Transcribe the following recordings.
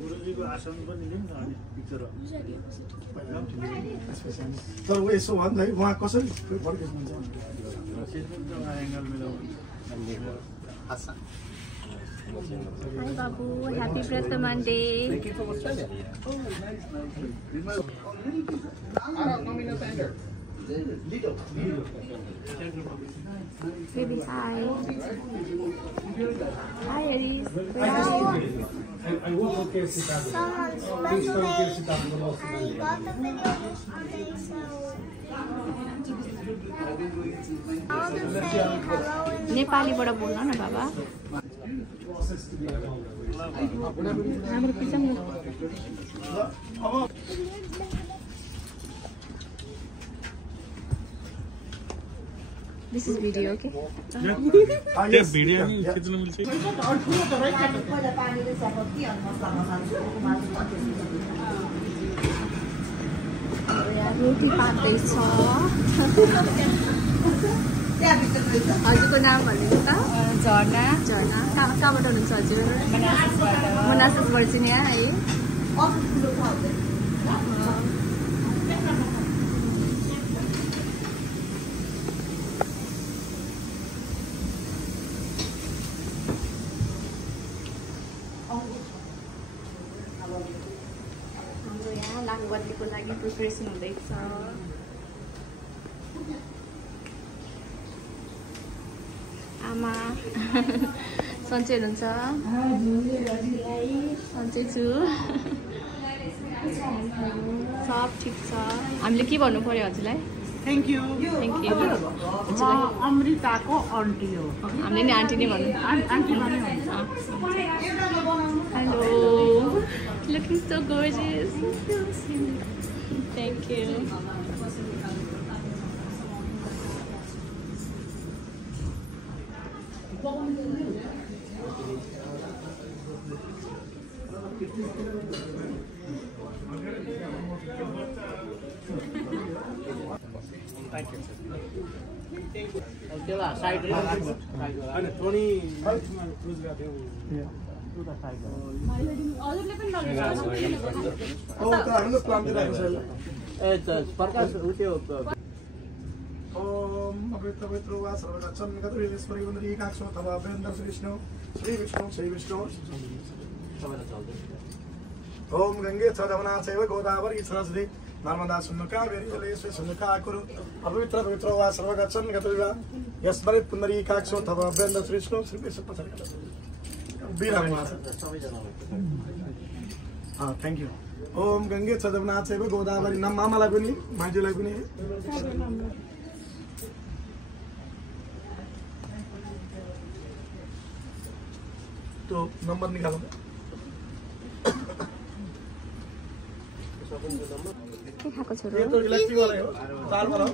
गुरुजीको आसन पनि लिउँ न अनि पिक्चर तर ऊ यसो भन्छ है उहाँ कसरी फर्किनुहुन्छ एङ्गल मिलाउनु Hi Babu, happy birthday Monday. Baby, hi. Hi, Aries. Where are you? I work for KFC Chicago. Please come KFC Chicago. I got the video on the नेपालीबाट बोल्न न बाबा हाम्रो पिछम This is video, okay? Yes, video खिच्न मिल्छ रोटी पाक्दैछ हजुरको नाम भन्नु त झर्ना झर्ना कहाँबाट हुनुहुन्छ हजुर मनासस वर्जिनिया है हाम्रो यहाँ लाङबत्तीको लागि प्रिपरेसन हुँदैछ आमा सन्चै हुनुहुन्छ सन्चै छु सब ठिक छ हामीले के भन्नु पर्यो हजुरलाई थ्याङ्क यू अमृताको आन्टी हो हामीले नि आन्टी नै भन्नु आन्टी पनि हुन्छ hello looking so gorgeous thank you ओम गंगे चरवना चैव गोदावरी सरस्वती नर्मदा सुन्न कावेरी जलेश्वरी सुन्न काकुरु अपवित्र पवित्र वा सर्वगच्छन् गतविवा यस्मरे पुण्डरीकाक्षो तव वृन्द कृष्ण श्री विष्णु पचरि थ्याङ्क यू ओम गंगे चरवना चैव गोदावरी नम मामालाई पनि माइजूलाई पनि तो नंबर निकालो के खाएको छोरो ये तो इलेक्ट्रिक वाला है तार वाला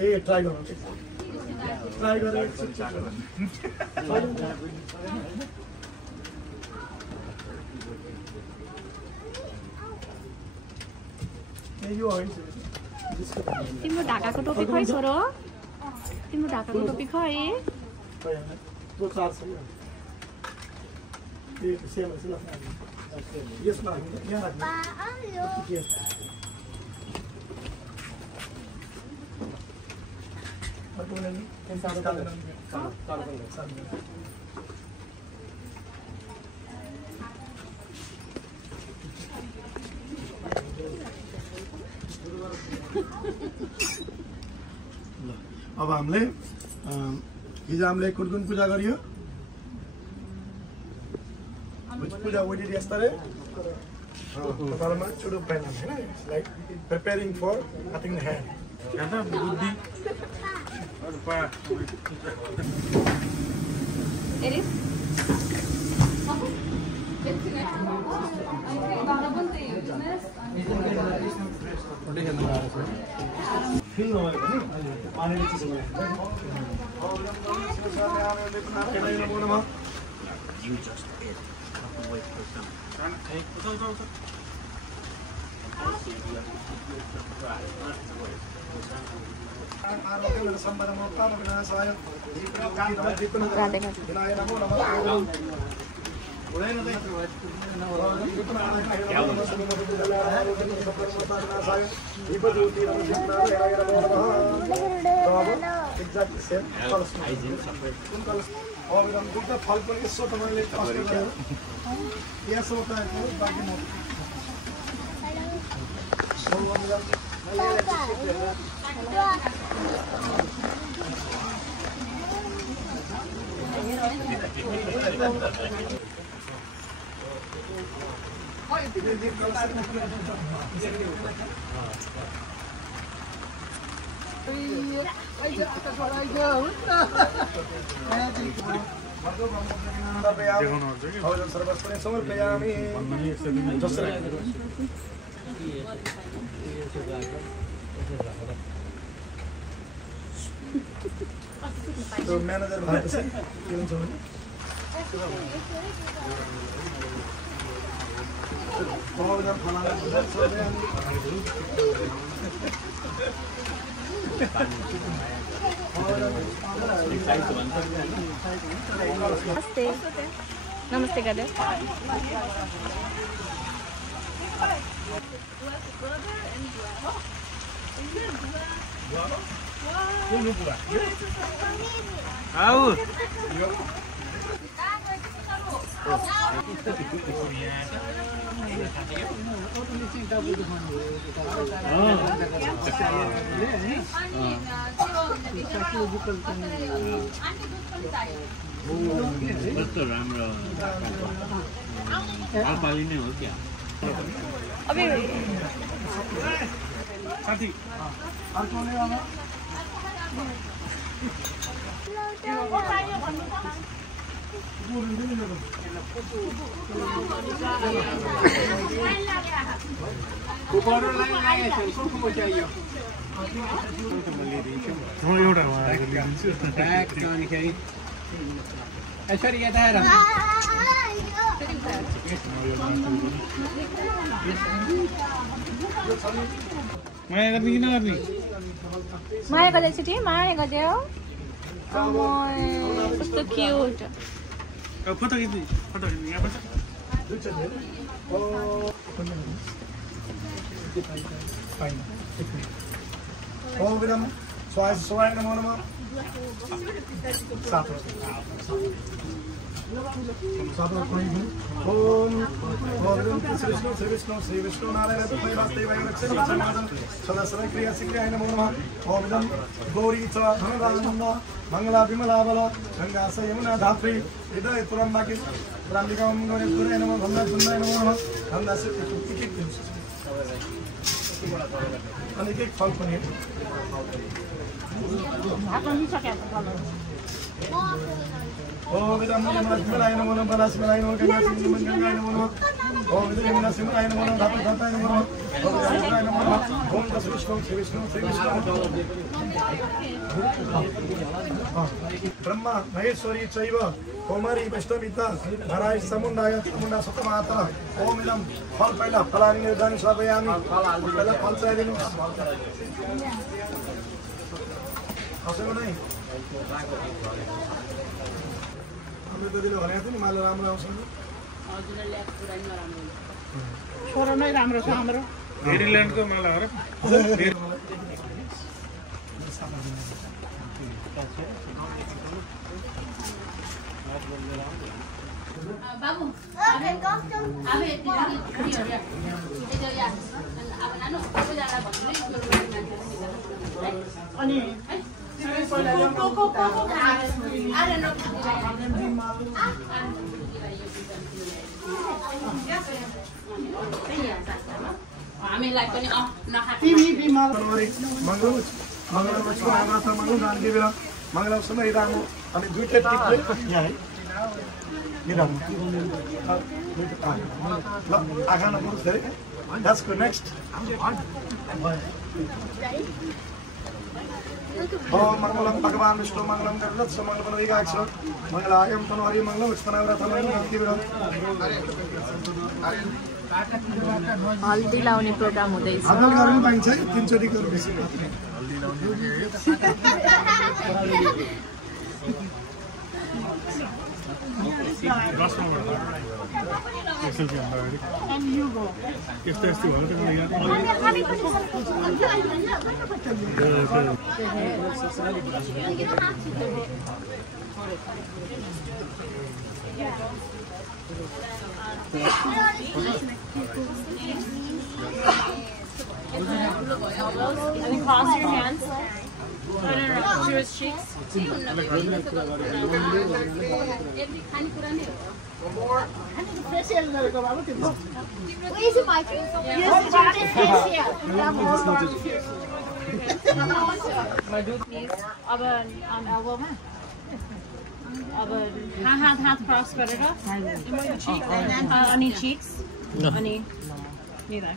ए ट्राई करो यो है तिम्रो ढाकाको टोपी खै छोरो तिम्रो ढाकाको टोपी खै दो चार से ये सेम है सिला यस ना यहाँ रखना अब नहीं कैसा काल अब हामीले हिजो हामीले कुन पूजा गरियो पूजा we did yesterday चुडो पहना है ना like preparing for cutting the hair हेर्दा बुद्धि एरिस फिल नभएको नि पानीले चिसो बनायो You just ate. Wait for them. आरोग्य सम्पदम उत्तम विनाशाय विनाय नमो नमः फल पनि यसो तपाईँले यसो बाँकी समर्पयामि तो मैनेजर भनेपछि के हुन्छ भने नमस्ते नमस्ते गर्दै राम्रो नेपाली नै हो क्या अबे साथी अर्कोले अब माया गर्ने कि नगर्ने माया गर्दै एकचोटि माया गर्दै हो कस्तो क्युट फोटो खिच्ने यहाँ पर्छ ओम विदम स्वाय स्वाय नमो नमः सात ओम श्री विष्णु नारायण सदा सदा क्रिया क्रियाय नमो नमः ओम विदम गौरी च धनरानंद मंगला विमला बल गंगा स यमुना धात्री हृदय तुरंबाकी रामलिकाम गणेशपुराय नमः गंगा सुंदराय नमो नमः गंगा से एक एक फल पनि ओम विदम विमलाय नमो नमः बलास्मलाय नमः गंगा सिंहाय नमो नमः ओम विदम यमुना सिंहाय नमो नमः धातु धाताय नमो नमः ओम विदम नमो नमः ओम श्री विष्णु ब्रह्मा महेश्वरी चैव कौमारी वैष्णविता नारायण समुंडा सतमाता ओम इदम फल पहिला फलानि निर्धारण सर्वयामि पहिला फल चाहिँ दिनु असो नै हामीले त दिलो भनेको थियो नि माले राम्रो आउँछ नि छोरो नै राम्रो छ हाम्रो भेरील्यान्डको माला हो र बाबु अबे कस्तो अबे अनि हामीलाई पनि टिभी बिमार मंगल मंगल लक्ष्मी आमा छ मंगल दान दिएर मंगल समय रामो अनि दुईटा टिपले यहाँ है निराम ल आगा नपर्छ है लेट्स गो नेक्स्ट ओम मंगलम भगवान विष्णु मंगलम गरुड़ध्वज मंगलम गरुड़ाक्ष मंगलायम तनोहरि मंगलम लक्ष्मणावरथ मंगलम किबिरम हल्दी लाउने प्रोग्राम हुँदैछ हल्दी गर्नु पाइन्छ तीनचोटी गर्नुपर्छ And you go. यस्तो यस्तो भयो त यहाँ And then cross your hands. No, towards cheeks. Facial गरेको बाबु तिम्रो Where's your bike? Yes, facial. अब elbowमा अब हात क्रस गरेर अनि cheeks अनि neither.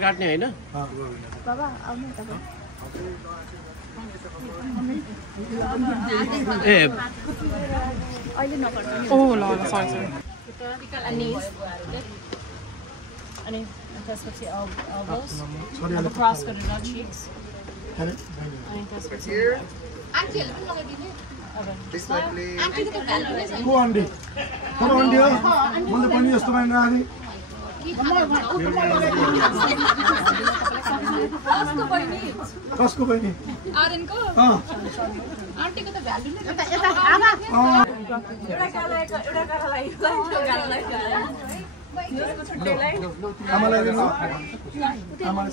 काट्ने हैन बाबा आउनु तपाईं ए अहिले नपर्छ ल सरी अनि अनि त्यसपछि elbows अब क्रस गरेर cheeks अनि त्यसपछि Auntie, look at you. को अन्डी कुन अन्डी हो मैले पनि यस्तो मान्न आदि कसको बहिनी आर्यनको अँ आन्टीको त भ्यालु नै आमालाई दिनु आमालाई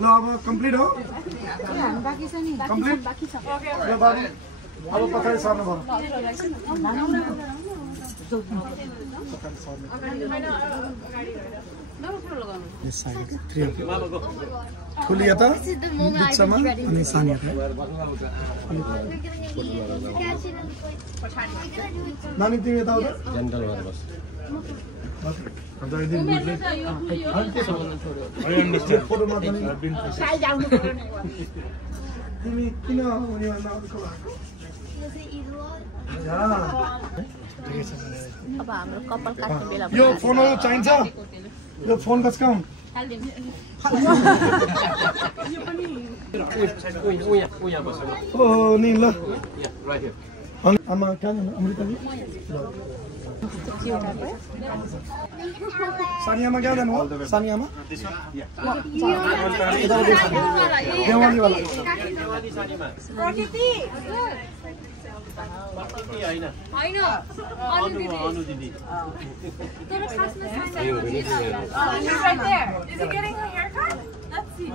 ल अब कम्प्लिट हो बाँकी छ नि कम्प्लिट ल बाबु अब पछाडि सर्नु भयो ठुली यता बिचमा अनि सानो यता नानी तिमी यता आउँदा फोटोमा पनि तिमी किन उयो नआउनुको भएको अब हाम्रो कपाल काट्ने बेला यो फोन चाहिन्छ यो फोन कसको ओ नि ल आमा कहाँ जानु अमृताजी सानियामा कहाँ जानु हो सानियामा देवालीवाला हैन अनु दिदी तर खासमा right there is he getting her haircut let's see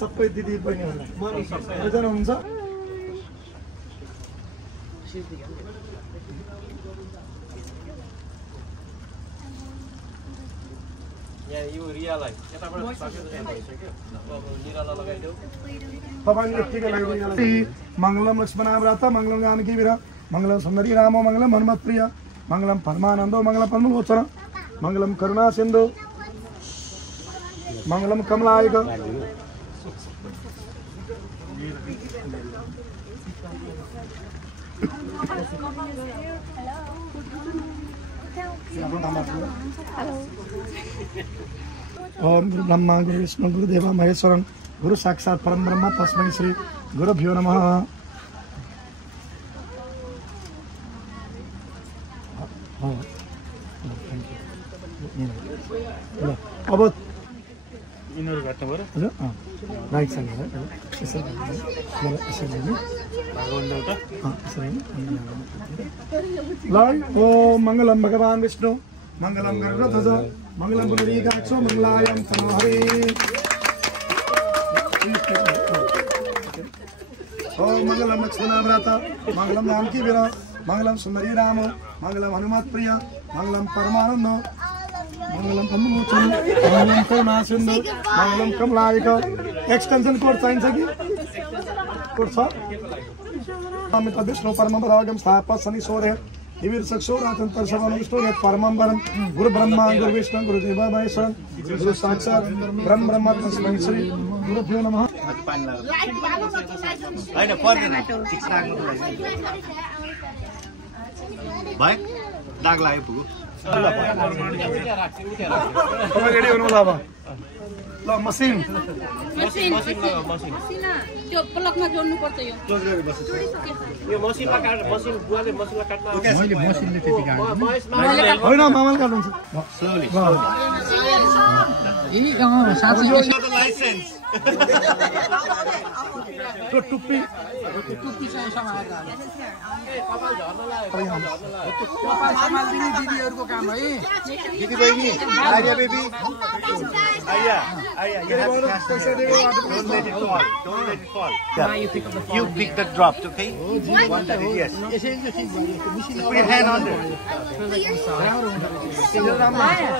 सबै दिदी बहिनीहरुलाई एकजना हुन्छ यहाँ यो रियालाई यताबाट सकेर त्यहाँ भइसक्यो अब निराला लगाइदेऊ तपाईले टिका लगाइदिनु मंगलम लक्ष्मणावरथ मंगलम जानकी वीर मंगलम सुन्दरी रामो मंगलम हनुमत प्रिय मंगलम परमानंदो मंगलम परमलोचन मंगलम करुणा सिंधु मंगलम कमलायक ओम गुरु ब्रह्मा गुरु विष्णु गुरु देवा महेश्वरन गुरु साक्षात परम ब्रह्म तस्मै श्री गुरुभ्यो नमः अब इनर घट्नु पर्यो हजुर राइट साइड ल ओ मंगलम भगवान विष्णु मंगलम गरुड़ध्वज मंगलम पुंडरीकाक्ष मंगलायम तनोहरि ओम मंगलम लक्ष्मणावरथ मंगलम जानकी वीर मंगलम सुन्दरी राम मंगलम हनुमत प्रिय मंगलम परमानंद मंगलम परमलोचन मंगलम करुणा सिंधु मंगलम कमलायक एक्सटेंशन कोड चाहिन्छ कि कोड छ अमित विष्णु परम भागम स्थापक शनि सोरे हिवीर सक्सो रातंतर सवानुष्टो यत् परमं परम गुरु ब्रह्मा गुरु विष्णु गुरु देवा महेश्वर गुरु साक्षात ब्रह्म तस्मै श्री गुरुभ्यो नमः हैन पर्दैन चिक्स लाग्नु भाइ दाग लाग्यो पुगु तपाईँ रेडी हुनुहुन्छ अब ल मसिन त्यो प्लगमा जोड्नु पर्छ यो यो मसिनला काट मसिन बुवाले मसिनला काट्न मैले मसिनले त्यति काट्नु होइन मामाले काट्नुहुन्छ स्लोली ए अँ साँच्चै यो त लाइसेन्स त्यो टुप्पी चाहिँ समाएर कपाल झर्न लाग्यो कपाल सम्हाल्दिने दिदीहरूको काम है दिदी बहिनी Arya baby Arya you have to catch the hair. Don't let it fall. Don't let it fall. You pick the drop, okay? One that is yes. Put your hand under.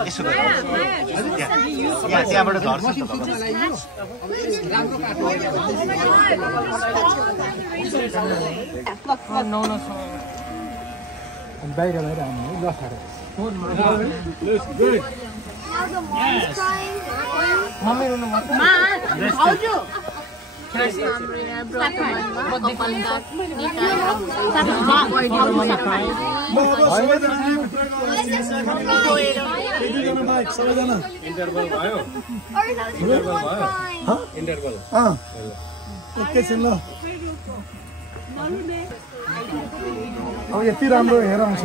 यसो गर. यहाँ त्यहाँबाट झर्छ नि बाहिर बाहिर आउनु ल साह्रो इन्टरभल भयो इन्टरभल एकैछिन ल अब यति राम्रो हेर आउँछ